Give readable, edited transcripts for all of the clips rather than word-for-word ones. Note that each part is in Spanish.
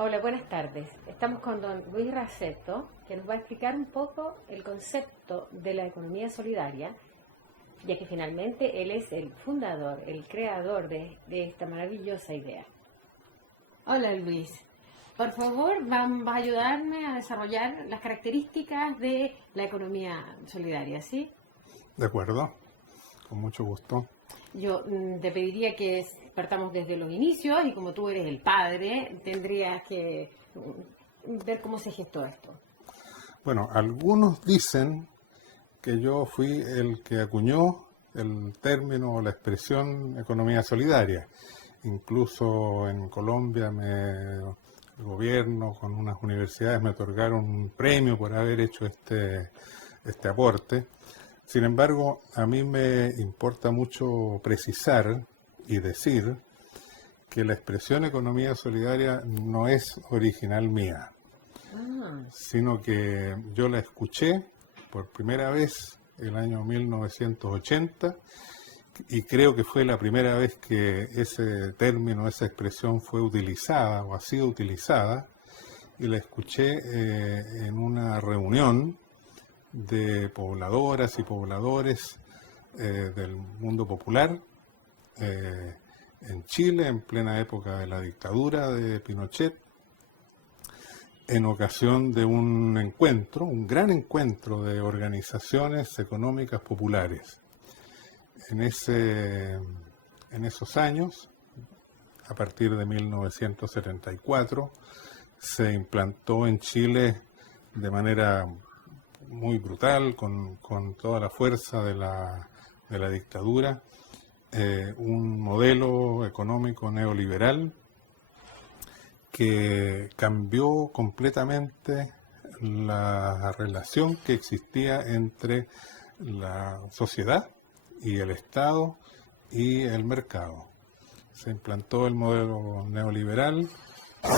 Hola, buenas tardes. Estamos con don Luis Raceto, que nos va a explicar un poco el concepto de la economía solidaria, ya que finalmente él es el fundador, el creador de esta maravillosa idea. Hola, Luis. Por favor, vas a ayudarme a desarrollar las características de la economía solidaria, ¿sí? De acuerdo, con mucho gusto. Yo te pediría que partamos desde los inicios y como tú eres el padre, tendrías que ver cómo se gestó esto. Bueno, algunos dicen que yo fui el que acuñó el término o la expresión economía solidaria. Incluso en Colombia el gobierno con unas universidades me otorgaron un premio por haber hecho este aporte. Sin embargo, a mí me importa mucho precisar y decir que la expresión economía solidaria no es original mía, sino que yo la escuché por primera vez el año 1980 y creo que fue la primera vez que ese término, esa expresión fue utilizada o ha sido utilizada, y la escuché en una reunión de pobladoras y pobladores del mundo popular en Chile, en plena época de la dictadura de Pinochet, en ocasión de un encuentro, un gran encuentro de organizaciones económicas populares. En esos años, a partir de 1974, se implantó en Chile de manera muy brutal, con toda la fuerza de la dictadura, un modelo económico neoliberal que cambió completamente la relación que existía entre la sociedad y el Estado y el mercado. Se implantó el modelo neoliberal,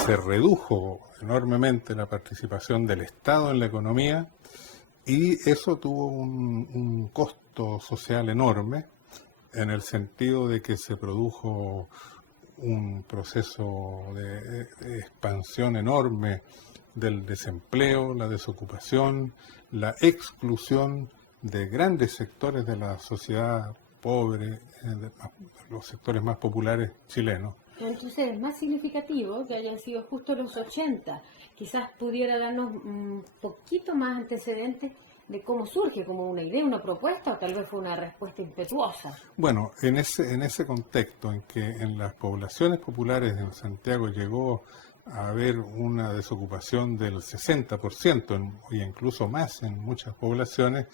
se redujo enormemente la participación del Estado en la economía, y eso tuvo un costo social enorme, en el sentido de que se produjo un proceso de expansión enorme del desempleo, la desocupación, la exclusión de grandes sectores de la sociedad pobre, los sectores más populares chilenos. Entonces es más significativo que hayan sido justo los 80. Quizás pudiera darnos un poquito más antecedentes de cómo surge, como una idea, una propuesta, o tal vez fue una respuesta impetuosa. Bueno, en ese contexto en que en las poblaciones populares de Santiago llegó a haber una desocupación del 60% y incluso más en muchas poblaciones,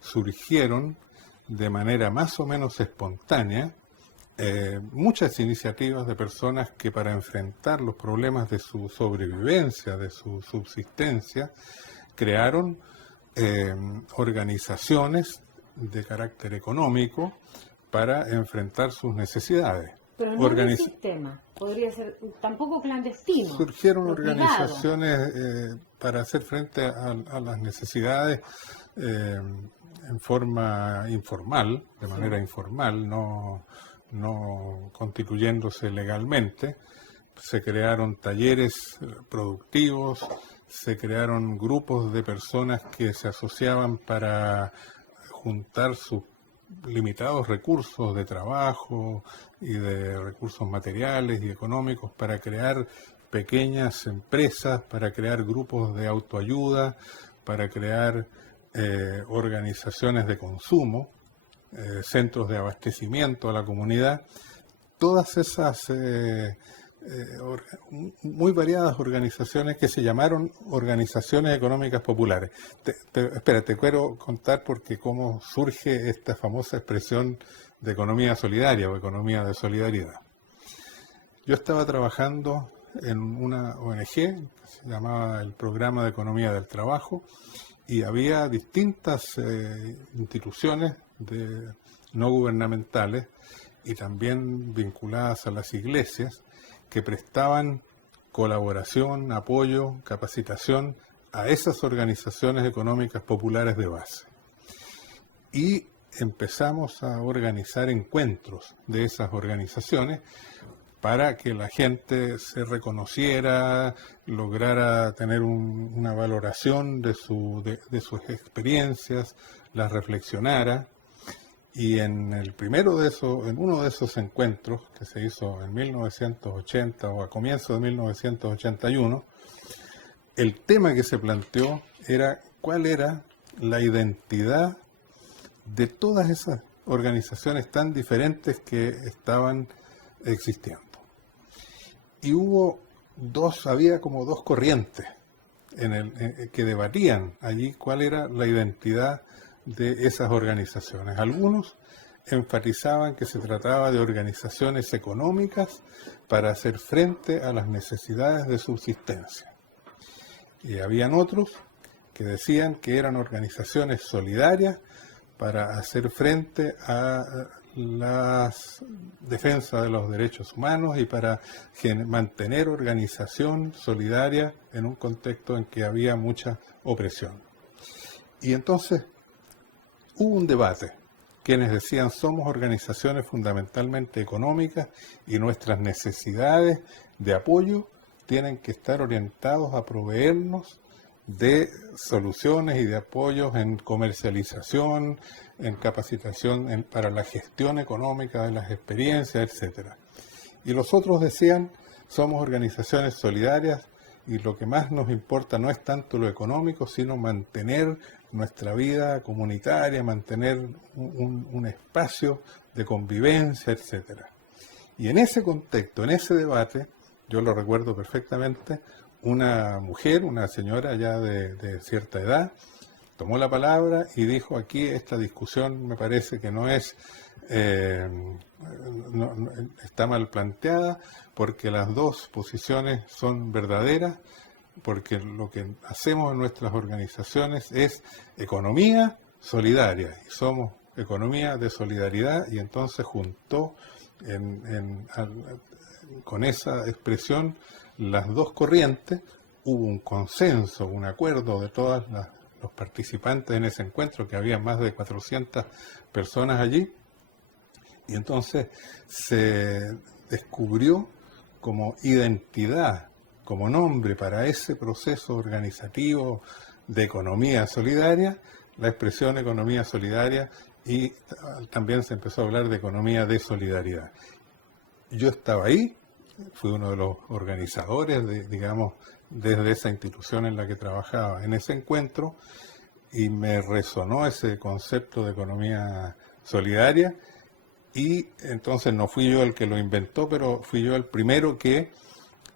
surgieron de manera más o menos espontánea muchas iniciativas de personas que, para enfrentar los problemas de su sobrevivencia, de su subsistencia, crearon organizaciones de carácter económico para enfrentar sus necesidades. Pero no en el sistema, podría ser tampoco clandestino. Surgieron organizaciones para hacer frente a las necesidades en forma informal, de manera informal, no constituyéndose legalmente. Se crearon talleres productivos, se crearon grupos de personas que se asociaban para juntar sus limitados recursos de trabajo y de recursos materiales y económicos para crear pequeñas empresas, para crear grupos de autoayuda, para crear organizaciones de consumo, centros de abastecimiento a la comunidad. Todas esas muy variadas organizaciones que se llamaron organizaciones económicas populares. Espera, te quiero contar porque cómo surge esta famosa expresión de economía solidaria o economía de solidaridad. Yo estaba trabajando en una ONG que se llamaba el Programa de Economía del Trabajo, y había distintas instituciones no gubernamentales y también vinculadas a las iglesias, que prestaban colaboración, apoyo, capacitación a esas organizaciones económicas populares de base. Y empezamos a organizar encuentros de esas organizaciones para que la gente se reconociera, lograra tener una valoración de sus experiencias, las reflexionara. Y en uno de esos encuentros que se hizo en 1980 o a comienzos de 1981, el tema que se planteó era cuál era la identidad de todas esas organizaciones tan diferentes que estaban existiendo. Y había como dos corrientes que debatían allí cuál era la identidad de esas organizaciones. Algunos enfatizaban que se trataba de organizaciones económicas para hacer frente a las necesidades de subsistencia. Y habían otros que decían que eran organizaciones solidarias para hacer frente a la defensa de los derechos humanos y para mantener organización solidaria en un contexto en que había mucha opresión. Y entonces hubo un debate. Quienes decían somos organizaciones fundamentalmente económicas y nuestras necesidades de apoyo tienen que estar orientados a proveernos de soluciones y de apoyos en comercialización, en capacitación para la gestión económica de las experiencias, etcétera. Y los otros decían, somos organizaciones solidarias y lo que más nos importa no es tanto lo económico, sino mantener nuestra vida comunitaria, mantener un espacio de convivencia, etcétera. Y en ese contexto, en ese debate, yo lo recuerdo perfectamente, una mujer, una señora ya de cierta edad, tomó la palabra y dijo, aquí esta discusión me parece que no es, está mal planteada, porque las dos posiciones son verdaderas, porque lo que hacemos en nuestras organizaciones es economía solidaria, y somos economía de solidaridad, y entonces juntó con esa expresión las dos corrientes. Hubo un consenso, un acuerdo de todos los participantes en ese encuentro, que había más de 400 personas allí, y entonces se descubrió como identidad, como nombre para ese proceso organizativo de economía solidaria, la expresión economía solidaria, y también se empezó a hablar de economía de solidaridad. Yo estaba ahí, fui uno de los organizadores, desde esa institución en la que trabajaba en ese encuentro, y me resonó ese concepto de economía solidaria, y entonces no fui yo el que lo inventó, pero fui yo el primero que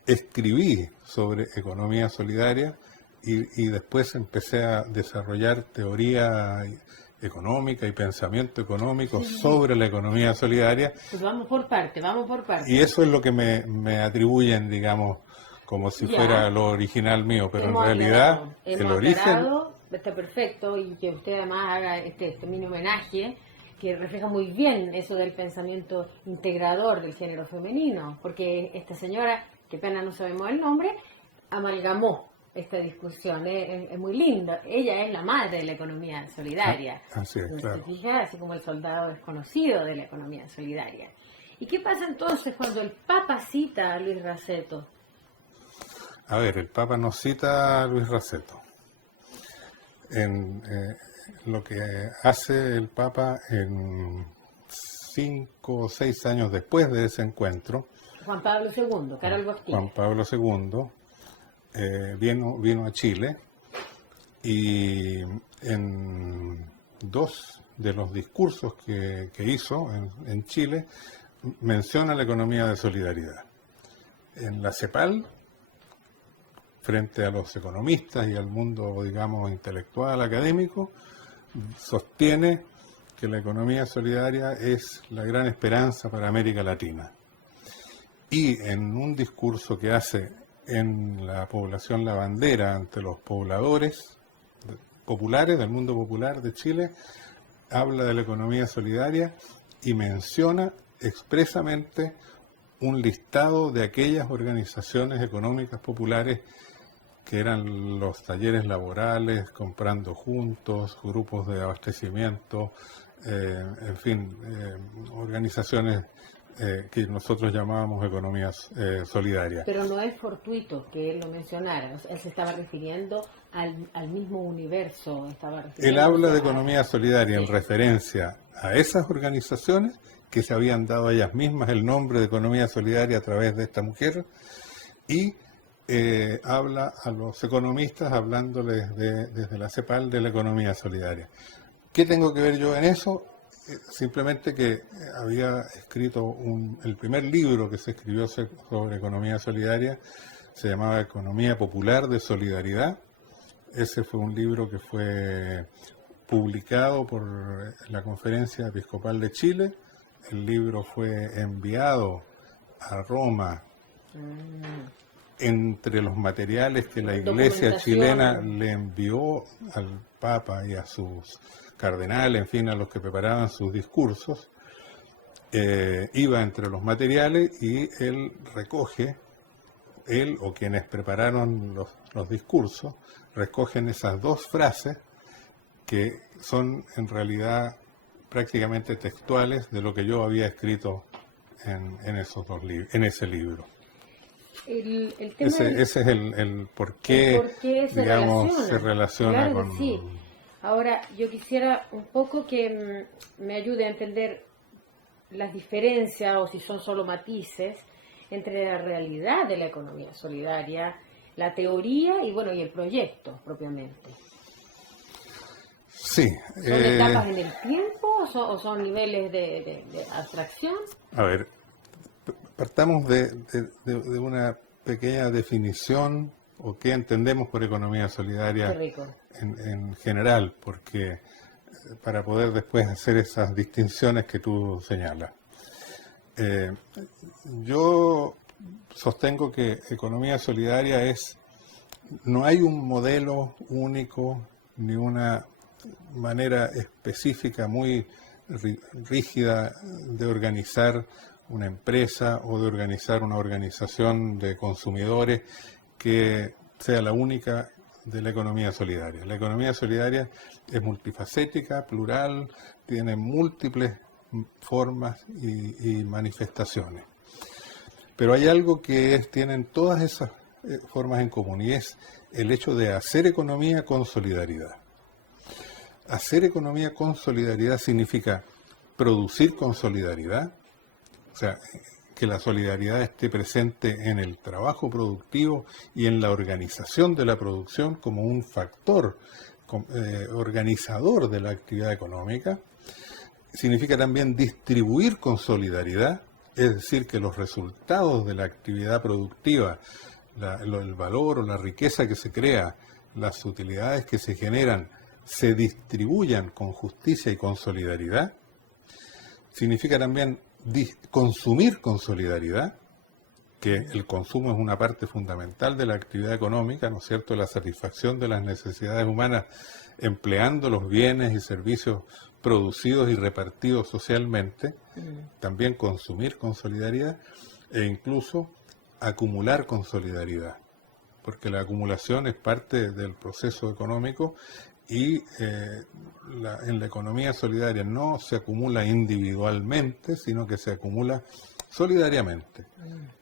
escribí sobre economía solidaria, y después empecé a desarrollar teoría económica y pensamiento económico sobre la economía solidaria. Pues vamos por parte. Y eso es lo que me atribuyen, como si fuera lo original mío, pero en realidad el origen... Está perfecto, y que usted además haga este mini homenaje que refleja muy bien eso del pensamiento integrador del género femenino, porque esta señora, que pena no sabemos el nombre, amalgamó esta discusión, es muy lindo. Ella es la madre de la economía solidaria. Así es, claro. Se fija, así como el soldado desconocido de la economía solidaria. ¿Y qué pasa entonces cuando el Papa cita a Luis Raceto? A ver, el Papa no cita a Luis Raceto. Lo que hace el Papa en 5 o 6 años después de ese encuentro, Juan Pablo II, Karol Wojtyła. Juan Pablo II vino a Chile, y en 2 de los discursos que hizo en Chile menciona la economía de solidaridad. En la CEPAL, frente a los economistas y al mundo, intelectual, académico, sostiene que la economía solidaria es la gran esperanza para América Latina. Y en un discurso que hace en la población lavandera ante los pobladores populares del mundo popular de Chile, habla de la economía solidaria y menciona expresamente un listado de aquellas organizaciones económicas populares que eran los talleres laborales, Comprando Juntos, grupos de abastecimiento, organizaciones que nosotros llamábamos economía solidaria. Pero no es fortuito que él lo mencionara, o sea, él se estaba refiriendo al mismo universo. Él habla de economía solidaria en referencia a esas organizaciones que se habían dado a ellas mismas el nombre de economía solidaria a través de esta mujer, y habla a los economistas hablándoles desde la CEPAL de la economía solidaria. ¿Qué tengo que ver yo en eso? Simplemente que había escrito el primer libro que se escribió sobre economía solidaria, se llamaba Economía Popular de Solidaridad. Ese fue un libro que fue publicado por la Conferencia Episcopal de Chile. El libro fue enviado a Roma. Entre los materiales que la Iglesia chilena le envió al Papa y a sus cardenales, en fin, a los que preparaban sus discursos, iba entre los materiales, y él recoge, él o quienes prepararon los discursos, recogen esas dos frases que son en realidad prácticamente textuales de lo que yo había escrito en ese libro. El tema ese es el por qué, digamos, se relaciona claro con... Sí. Ahora, yo quisiera un poco que me ayude a entender las diferencias, o si son solo matices, entre la realidad de la economía solidaria, la teoría y el proyecto propiamente. Sí. ¿Son etapas en el tiempo o son niveles de abstracción? A ver, partamos de una pequeña definición, o qué entendemos por economía solidaria en general, porque para poder después hacer esas distinciones que tú señalas. Yo sostengo que economía solidaria no hay un modelo único ni una manera específica muy rígida de organizar una empresa o de organizar una organización de consumidores que sea la única de la economía solidaria. La economía solidaria es multifacética, plural, tiene múltiples formas y manifestaciones. Pero hay algo que tienen todas esas formas en común, y es el hecho de hacer economía con solidaridad. Hacer economía con solidaridad significa producir con solidaridad, o sea, que la solidaridad esté presente en el trabajo productivo y en la organización de la producción como un factor organizador de la actividad económica. Significa también distribuir con solidaridad, es decir, que los resultados de la actividad productiva, el valor o la riqueza que se crea, las utilidades que se generan, se distribuyan con justicia y con solidaridad. Significa también consumir con solidaridad, que el consumo es una parte fundamental de la actividad económica, ¿no es cierto?, la satisfacción de las necesidades humanas empleando los bienes y servicios producidos y repartidos socialmente, también consumir con solidaridad, e incluso acumular con solidaridad, porque la acumulación es parte del proceso económico. Y en la economía solidaria no se acumula individualmente, sino que se acumula solidariamente,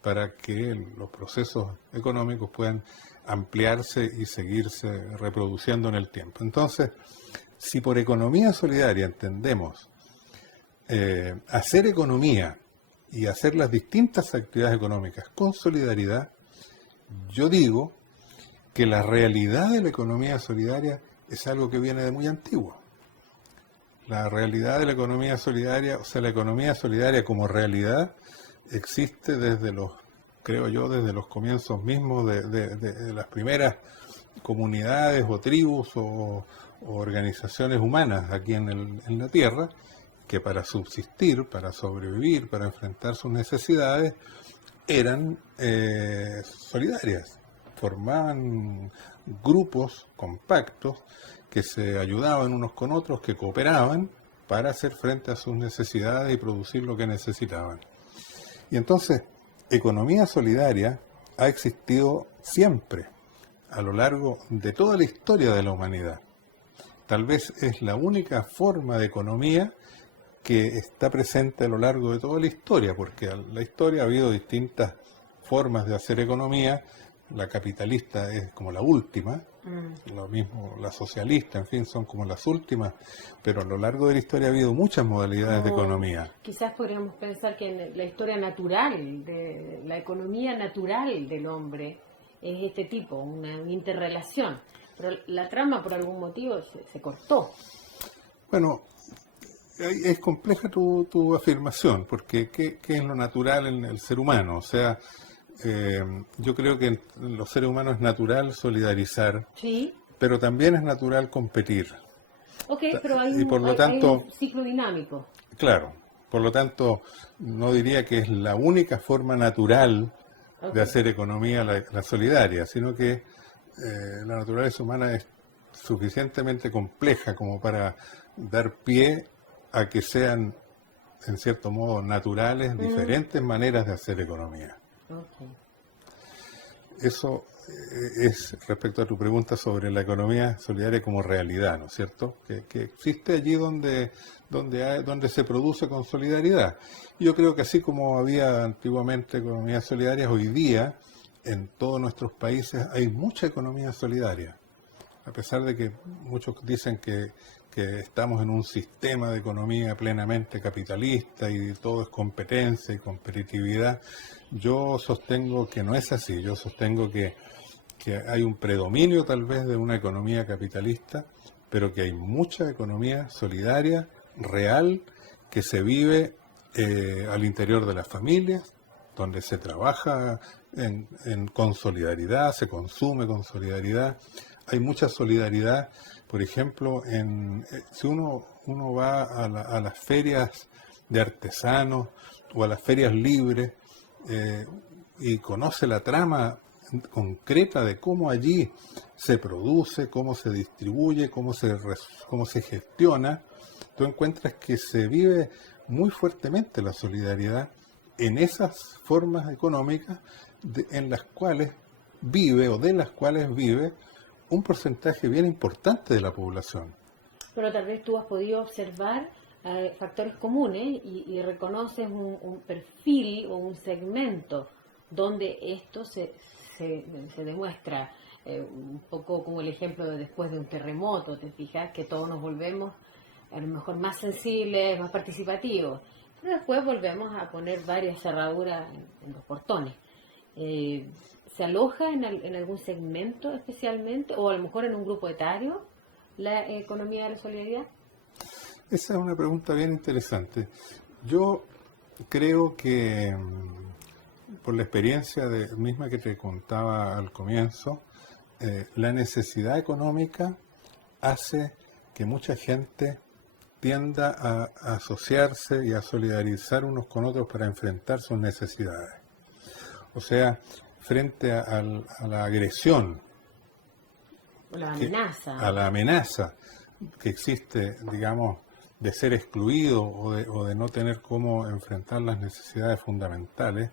para que los procesos económicos puedan ampliarse y seguirse reproduciendo en el tiempo. Entonces, si por economía solidaria entendemos hacer economía y hacer las distintas actividades económicas con solidaridad, yo digo que la realidad de la economía solidaria es algo que viene de muy antiguo. La realidad de la economía solidaria, o sea, la economía solidaria como realidad, existe desde desde los comienzos mismos de las primeras comunidades o tribus o organizaciones humanas aquí en la Tierra, que para subsistir, para sobrevivir, para enfrentar sus necesidades, eran solidarias. Formaban grupos compactos que se ayudaban unos con otros, que cooperaban para hacer frente a sus necesidades y producir lo que necesitaban. Y entonces, economía solidaria ha existido siempre, a lo largo de toda la historia de la humanidad. Tal vez es la única forma de economía que está presente a lo largo de toda la historia, porque en la historia ha habido distintas formas de hacer economía. La capitalista es como la última, lo mismo la socialista, en fin, son como las últimas, pero a lo largo de la historia ha habido muchas modalidades de economía. Quizás podríamos pensar que en la historia natural, de la economía natural del hombre, es este tipo, una interrelación, pero la trama por algún motivo se cortó. Bueno, es compleja tu afirmación, porque ¿qué es lo natural en el ser humano? O sea, yo creo que en los seres humanos es natural solidarizar, Sí. pero también es natural competir. Ok, pero hay Y por lo tanto, hay un ciclo dinámico. claro, por lo tanto, no diría que es la única forma natural Ok. de hacer economía la solidaria, sino que la naturaleza humana es suficientemente compleja como para dar pie a que sean, en cierto modo, naturales diferentes maneras de hacer economía. Ok. Eso es respecto a tu pregunta sobre la economía solidaria como realidad, ¿no es cierto? Que existe allí donde se produce con solidaridad. Yo creo que así como había antiguamente economías solidarias, hoy día en todos nuestros países hay mucha economía solidaria. A pesar de que muchos dicen que estamos en un sistema de economía plenamente capitalista y todo es competencia y competitividad, yo sostengo que no es así. Yo sostengo que hay un predominio tal vez de una economía capitalista, pero que hay mucha economía solidaria, real, que se vive al interior de las familias, donde se trabaja con solidaridad, se consume con solidaridad. Hay mucha solidaridad, por ejemplo, si uno va a las ferias de artesanos o a las ferias libres y conoce la trama concreta de cómo allí se produce, cómo se distribuye, cómo se gestiona, tú encuentras que se vive muy fuertemente la solidaridad en esas formas económicas en las cuales vive o de las cuales vive un porcentaje bien importante de la población. Pero tal vez tú has podido observar factores comunes y reconoces un perfil o un segmento donde esto se demuestra, un poco como el ejemplo de después de un terremoto, te fijas que todos nos volvemos a lo mejor más sensibles, más participativos, pero después volvemos a poner varias cerraduras en los portones. ¿Se aloja en algún segmento especialmente o a lo mejor en un grupo etario la economía de la solidaridad? Esa es una pregunta bien interesante. Yo creo que por la experiencia misma que te contaba al comienzo, la necesidad económica hace que mucha gente tienda a asociarse y a solidarizar unos con otros para enfrentar sus necesidades. O sea, frente a la agresión, a la amenaza que existe, digamos, de ser excluido o de no tener cómo enfrentar las necesidades fundamentales,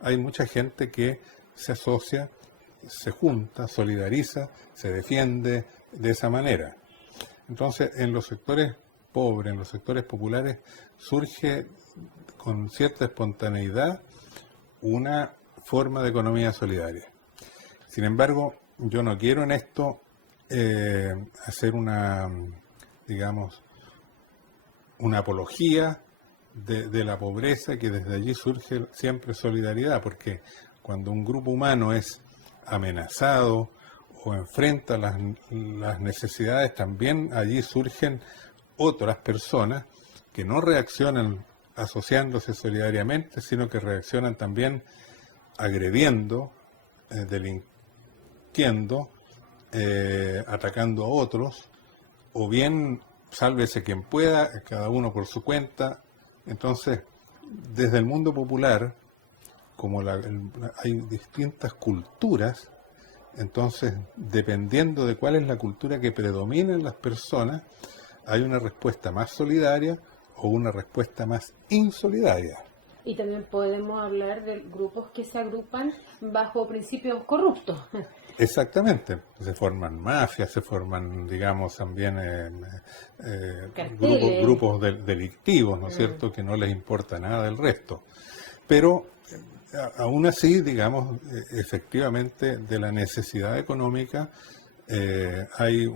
hay mucha gente que se asocia, se junta, solidariza, se defiende de esa manera. Entonces, en los sectores pobres, en los sectores populares, surge con cierta espontaneidad una forma de economía solidaria. Sin embargo, yo no quiero en esto hacer una apología de la pobreza, que desde allí surge siempre solidaridad, porque cuando un grupo humano es amenazado o enfrenta las necesidades, también allí surgen otras personas que no reaccionan asociándose solidariamente, sino que reaccionan también agrediendo, delinquiendo, atacando a otros, o bien sálvese quien pueda, cada uno por su cuenta. Entonces, desde el mundo popular, como hay distintas culturas, entonces, dependiendo de cuál es la cultura que predomina en las personas, hay una respuesta más solidaria o una respuesta más insolidaria. Y también podemos hablar de grupos que se agrupan bajo principios corruptos. Exactamente, se forman mafias, se forman, digamos, también Carteles. grupos delictivos, ¿no es cierto?, que no les importa nada del resto. Pero aún así, digamos, efectivamente, de la necesidad económica hay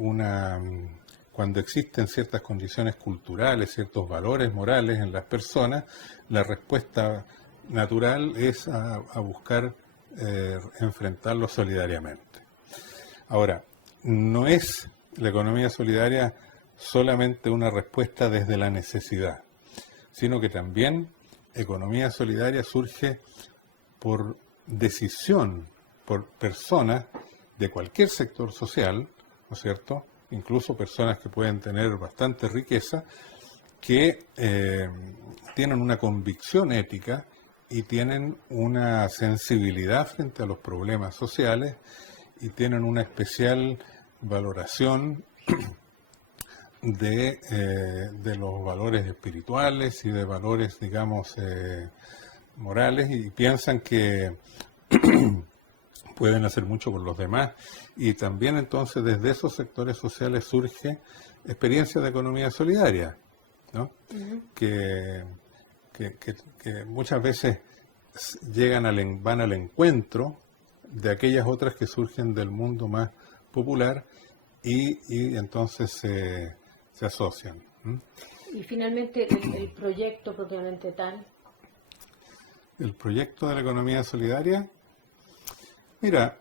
cuando existen ciertas condiciones culturales, ciertos valores morales en las personas, la respuesta natural es a buscar enfrentarlos solidariamente. Ahora, no es la economía solidaria solamente una respuesta desde la necesidad, sino que también economía solidaria surge por decisión, por personas de cualquier sector social, ¿no es cierto?, incluso personas que pueden tener bastante riqueza, que tienen una convicción ética y tienen una sensibilidad frente a los problemas sociales y tienen una especial valoración de los valores espirituales y de valores, digamos, morales, y piensan que pueden hacer mucho por los demás, y también entonces desde esos sectores sociales surge experiencias de economía solidaria, ¿no? que muchas veces van al encuentro de aquellas otras que surgen del mundo más popular y entonces se asocian. Y finalmente el proyecto propiamente tal. El proyecto de la economía solidaria, mira,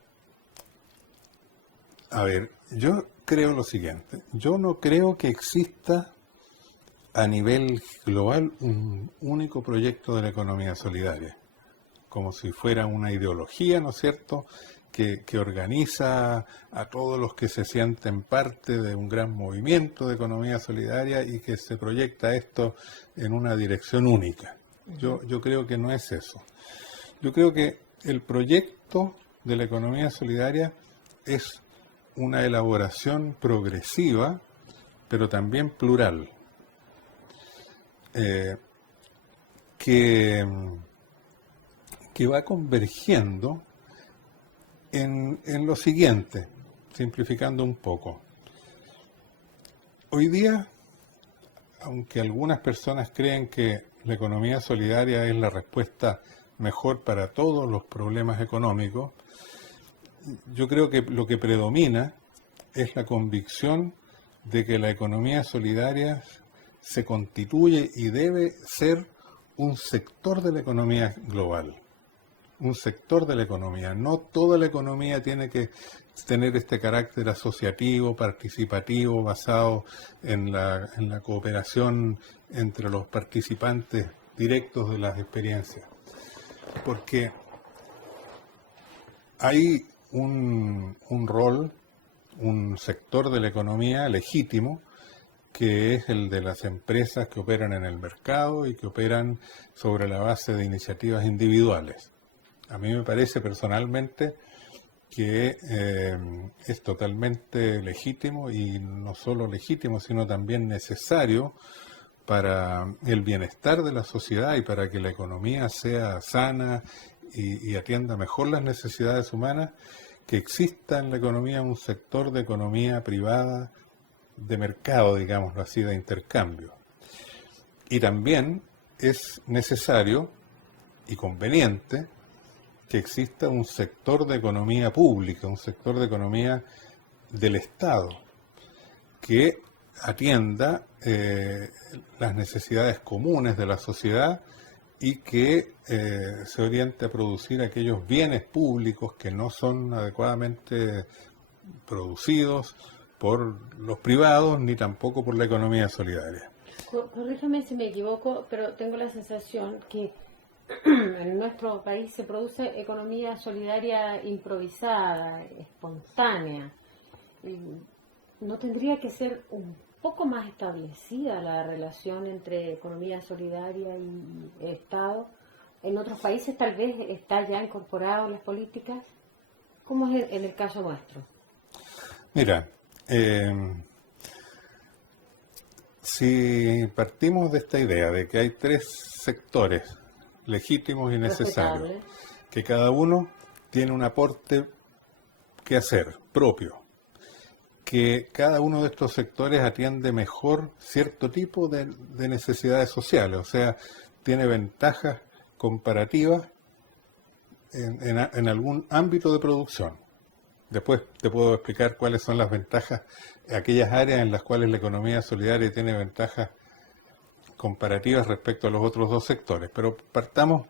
a ver, yo creo lo siguiente, yo no creo que exista a nivel global un único proyecto de la economía solidaria, como si fuera una ideología, ¿no es cierto?, que organiza a todos los que se sienten parte de un gran movimiento de economía solidaria y que se proyecta esto en una dirección única. Yo creo que no es eso. Yo creo que el proyecto de la economía solidaria es una elaboración progresiva, pero también plural, que va convergiendo en lo siguiente, simplificando un poco. Hoy día, aunque algunas personas creen que la economía solidaria es la respuesta mejor para todos los problemas económicos, yo creo que lo que predomina es la convicción de que la economía solidaria se constituye y debe ser un sector de la economía global, un sector de la economía. No toda la economía tiene que tener este carácter asociativo, participativo, basado en la cooperación entre los participantes directos de las experiencias. Porque hay un rol, un sector de la economía legítimo, que es el de las empresas que operan en el mercado y que operan sobre la base de iniciativas individuales. A mí me parece personalmente que es totalmente legítimo, y no solo legítimo, sino también necesario para el bienestar de la sociedad y para que la economía sea sana y atienda mejor las necesidades humanas, que exista en la economía un sector de economía privada, de mercado, digámoslo así, de intercambio. Y también es necesario y conveniente que exista un sector de economía pública, un sector de economía del Estado, que atienda las necesidades comunes de la sociedad y que se oriente a producir aquellos bienes públicos que no son adecuadamente producidos por los privados ni tampoco por la economía solidaria. Corrígeme si me equivoco, pero tengo la sensación que en nuestro país se produce economía solidaria improvisada, espontánea. ¿No tendría que ser un poco más establecida la relación entre economía solidaria y Estado? En otros países tal vez está ya incorporado en las políticas. ¿Cómo es en el caso nuestro? Mira, si partimos de esta idea de que hay tres sectores legítimos y necesarios, Respetable. que cada uno tiene un aporte que hacer propio, que cada uno de estos sectores atiende mejor cierto tipo de necesidades sociales, o sea, tiene ventajas comparativas en algún ámbito de producción. Después te puedo explicar cuáles son las ventajas, aquellas áreas en las cuales la economía solidaria tiene ventajas comparativas respecto a los otros dos sectores. Pero partamos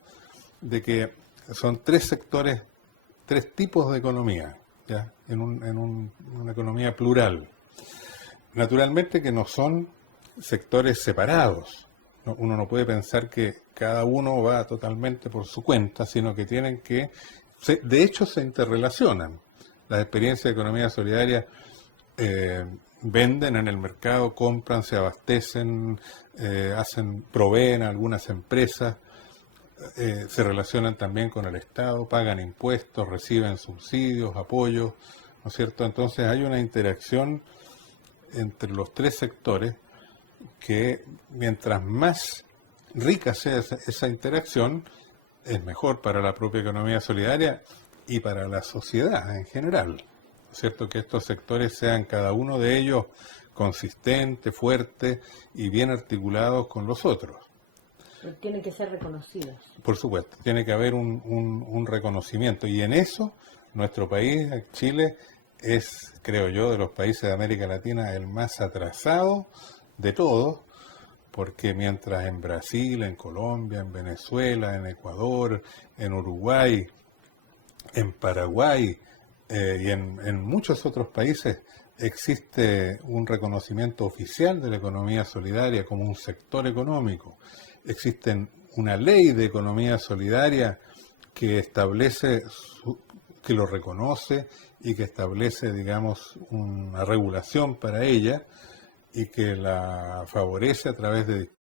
de que son tres sectores, tres tipos de economía, ¿ya? En una economía plural. Naturalmente que no son sectores separados. Uno no puede pensar que cada uno va totalmente por su cuenta, sino que tienen que, de hecho se interrelacionan. Las experiencias de economía solidaria venden en el mercado, compran, se abastecen, proveen a algunas empresas, se relacionan también con el Estado, pagan impuestos, reciben subsidios, apoyos, ¿no es cierto? Entonces hay una interacción entre los tres sectores que mientras más rica sea esa interacción, es mejor para la propia economía solidaria y para la sociedad en general. ¿No es cierto? Que estos sectores sean cada uno de ellos consistente, fuerte y bien articulados con los otros. Tienen que ser reconocidos. Por supuesto, tiene que haber un reconocimiento y en eso nuestro país, Chile, es, creo yo, de los países de América Latina el más atrasado de todos, porque mientras en Brasil, en Colombia, en Venezuela, en Ecuador, en Uruguay, en Paraguay y en muchos otros países existe un reconocimiento oficial de la economía solidaria como un sector económico. Existe una ley de economía solidaria que establece, que lo reconoce y que establece, digamos, una regulación para ella y que la favorece a través de